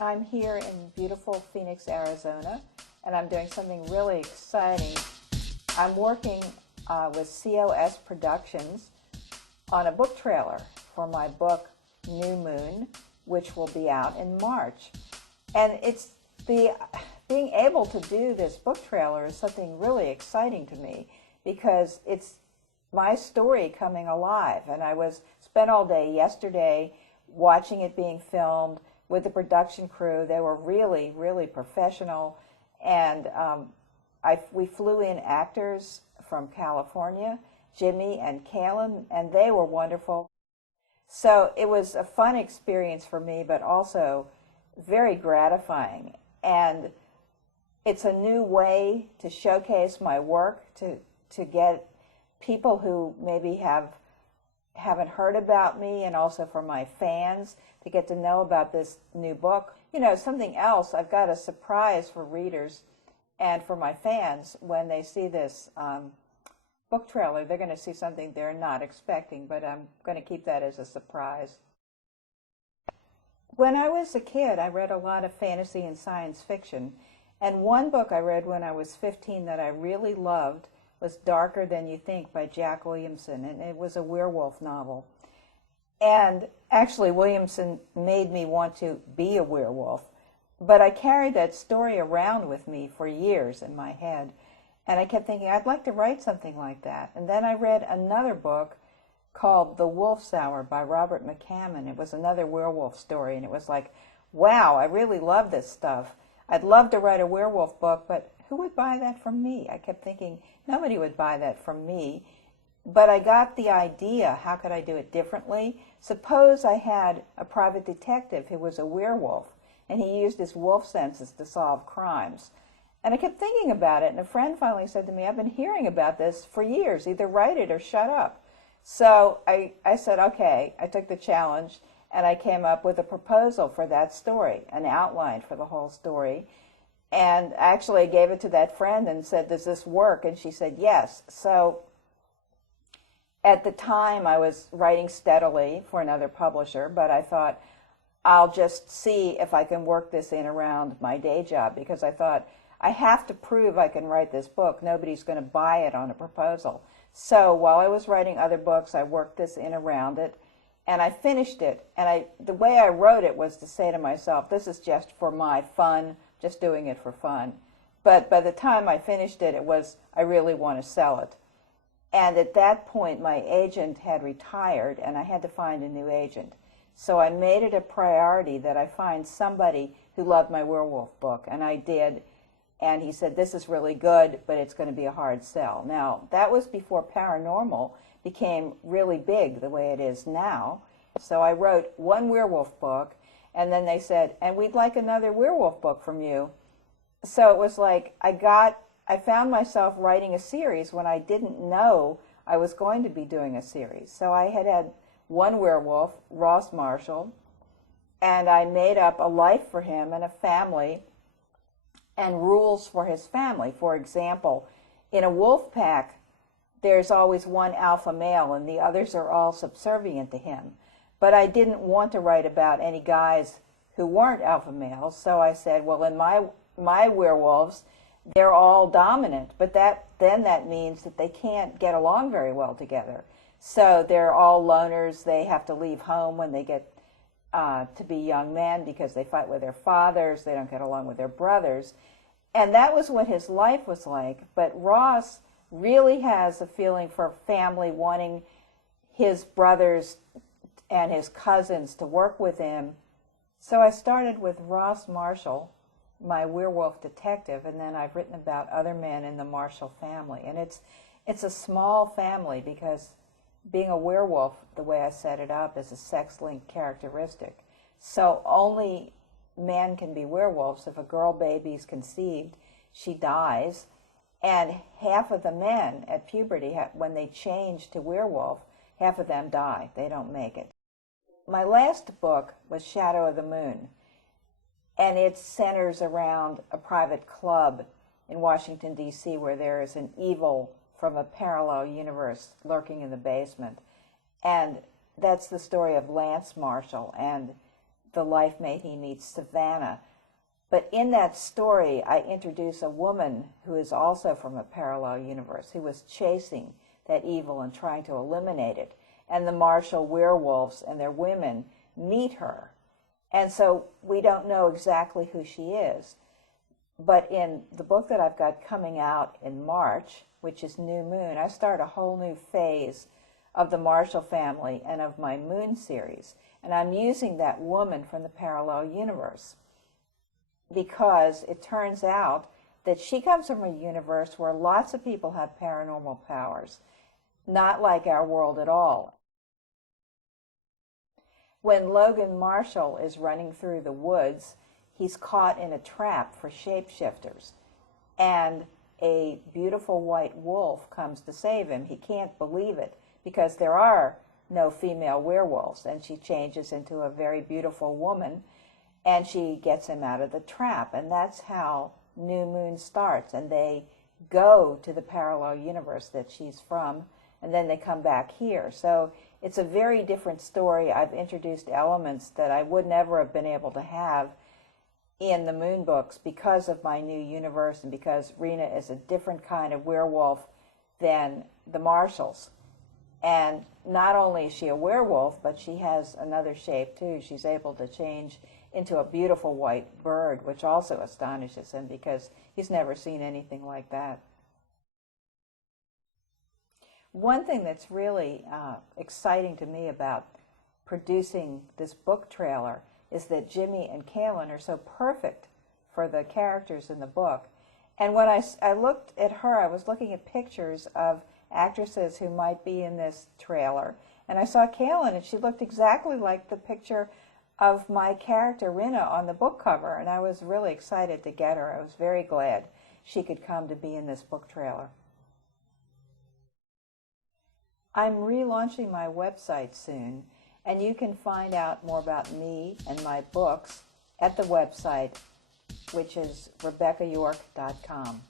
I'm here in beautiful Phoenix, Arizona, and I'm doing something really exciting. I'm working with COS Productions on a book trailer for my book, New Moon, which will be out in March. And being able to do this book trailer is something really exciting to me because it's my story coming alive. And I spent all day yesterday watching it being filmed with the production crew. They were really, really professional. And we flew in actors from California, Jimmy and Kaylin, and they were wonderful. So it was a fun experience for me, but also very gratifying. And it's a new way to showcase my work, to get people who maybe haven't heard about me, and also for my fans to get to know about this new book. You know, something else, I've got a surprise for readers and for my fans. When they see this book trailer, they're going to see something they're not expecting, but I'm going to keep that as a surprise. When I was a kid, I read a lot of fantasy and science fiction, and one book I read when I was 15 that I really loved was Darker Than You Think by Jack Williamson, and it was a werewolf novel. And actually, Williamson made me want to be a werewolf, but I carried that story around with me for years in my head, and I kept thinking, I'd like to write something like that. And then I read another book called The Wolf's Hour by Robert McCammon. It was another werewolf story, and it was like, wow, I really love this stuff. I'd love to write a werewolf book, but who would buy that from me? I kept thinking, nobody would buy that from me. But I got the idea, how could I do it differently? Suppose I had a private detective who was a werewolf, and he used his wolf senses to solve crimes. And I kept thinking about it, and a friend finally said to me, I've been hearing about this for years, either write it or shut up. So I said, okay, I took the challenge, and I came up with a proposal for that story, an outline for the whole story. And actually I gave it to that friend and said, does this work? And she said, yes. So at the time I was writing steadily for another publisher, but I thought, I'll just see if I can work this in around my day job, because I thought, I have to prove I can write this book. Nobody's going to buy it on a proposal. So while I was writing other books, I worked this in around it, and I finished it. And the way I wrote it was to say to myself, this is just for my fun, just doing it for fun. But by the time I finished it, it was, I really want to sell it. And at that point, my agent had retired, and I had to find a new agent. So I made it a priority that I find somebody who loved my werewolf book, and I did. And he said, this is really good, but it's going to be a hard sell. Now, that was before paranormal became really big the way it is now. So I wrote one werewolf book, and then they said, and we'd like another werewolf book from you. So it was like I found myself writing a series when I didn't know I was going to be doing a series. So I had one werewolf, Ross Marshall, and I made up a life for him and a family and rules for his family. For example, in a wolf pack, there's always one alpha male and the others are all subservient to him. But I didn't want to write about any guys who weren't alpha males, so I said, well, in my werewolves, they're all dominant, but then that means that they can't get along very well together. So they're all loners. They have to leave home when they get to be young men because they fight with their fathers. They don't get along with their brothers. And that was what his life was like. But Ross really has a feeling for family, wanting his brothers and his cousins to work with him. So I started with Ross Marshall, my werewolf detective, and then I've written about other men in the Marshall family. And it's a small family because being a werewolf, the way I set it up, is a sex-linked characteristic. So only men can be werewolves. If a girl baby's conceived, she dies. And half of the men at puberty, when they change to werewolf, half of them die. They don't make it. My last book was Shadow of the Moon, and it centers around a private club in Washington, D.C., where there is an evil from a parallel universe lurking in the basement. And that's the story of Lance Marshall. And the life mate he meets, Savannah. But in that story, I introduce a woman who is also from a parallel universe, who was chasing that evil and trying to eliminate it. And the Marshall werewolves and their women meet her. And so we don't know exactly who she is. But in the book that I've got coming out in March, which is New Moon, I start a whole new phase of the Marshall family and of my Moon series. And I'm using that woman from the parallel universe because it turns out that she comes from a universe where lots of people have paranormal powers, not like our world at all. When Logan Marshall is running through the woods, he's caught in a trap for shapeshifters, and a beautiful white wolf comes to save him. He can't believe it because there are no female werewolves, and she changes into a very beautiful woman, and she gets him out of the trap. And that's how New Moon starts, and they go to the parallel universe that she's from, and then they come back here. So it's a very different story. I've introduced elements that I would never have been able to have in the Moon books because of my new universe and because Rena is a different kind of werewolf than the Marshalls. And not only is she a werewolf, but she has another shape too. She's able to change into a beautiful white bird, which also astonishes him because he's never seen anything like that. One thing that's really exciting to me about producing this book trailer is that Jimmy and Kaylin are so perfect for the characters in the book. And when I looked at her, I was looking at pictures of actresses who might be in this trailer. And I saw Kaylin, and she looked exactly like the picture of my character, Rena, on the book cover. And I was really excited to get her. I was very glad she could come to be in this book trailer. I'm relaunching my website soon, and you can find out more about me and my books at the website, which is RebeccaYork.com.